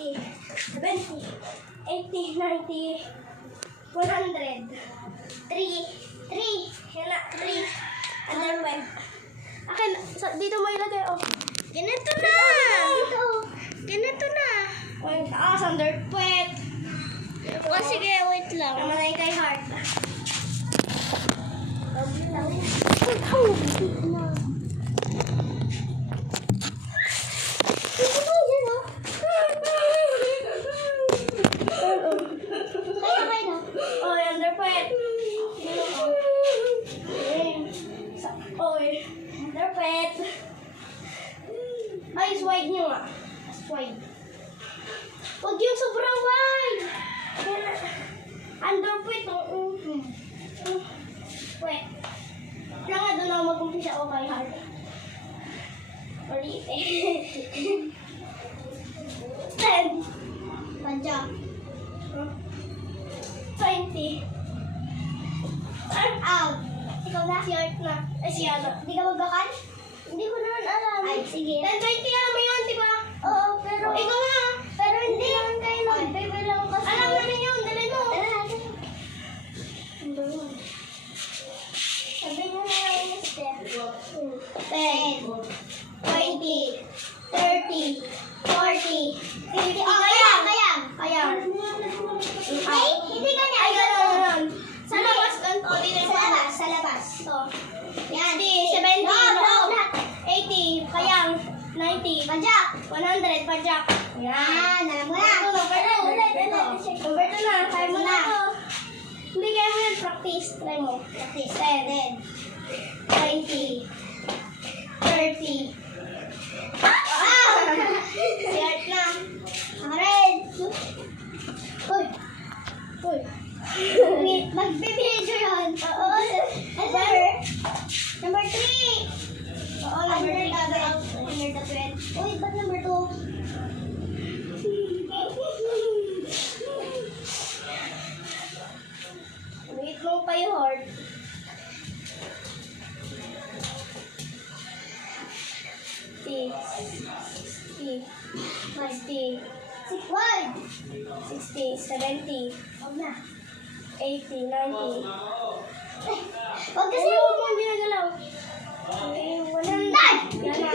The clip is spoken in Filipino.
60, 70, 80, 90, 100. 3. Yan na, 3. Underwent. Akin, dito mo ilagay, oh. Ganito na! Ganito na! O, yung taas, underwent. O, sige, wait lang. Namanay kay Heart. Ay, wide nyo nga. Wide. Huwag yung sobrang wide. Underweight. Wait. Kaya nga doon ako mag-umpisa o kay Heart. Ulit eh. 10. Padyak. 20. Turn out. Ikaw na, si Heart na. Ay, si Ano. Hindi ka magbakan? Hindi ko naman alam. Ay, sige. 10, 20 alam mo yun, di ba? Oo, pero... Ikaw na. Pero hindi naman kayo nag-paper lang kasi. Alam namin yun, dali mo. Sabi mo na lang yung step. 10, 20, 30, 40, 50. Oh, kaya. Ay, hindi ka niya. Ay, gano'n. Sa labas, ganito. Sa labas. So, yan. 70, 80, kayang, 90, padyak, 100, padyak. Yan, alam mo na. Number 2 na, try mo na. Hindi kaya mo yan, practice. Try mo. Practice. 10, 20, 30. Start na. Alright. Uy. Magbibidyo yun. Oo. Number 3. Oo, number 3. Under the 12. Uy, ba't number 2? Wait mo pa yung heart. 60, 50, 60, 70, 80, 90. Huwag kasi huwag mo ginagalaw. 100. Yan na.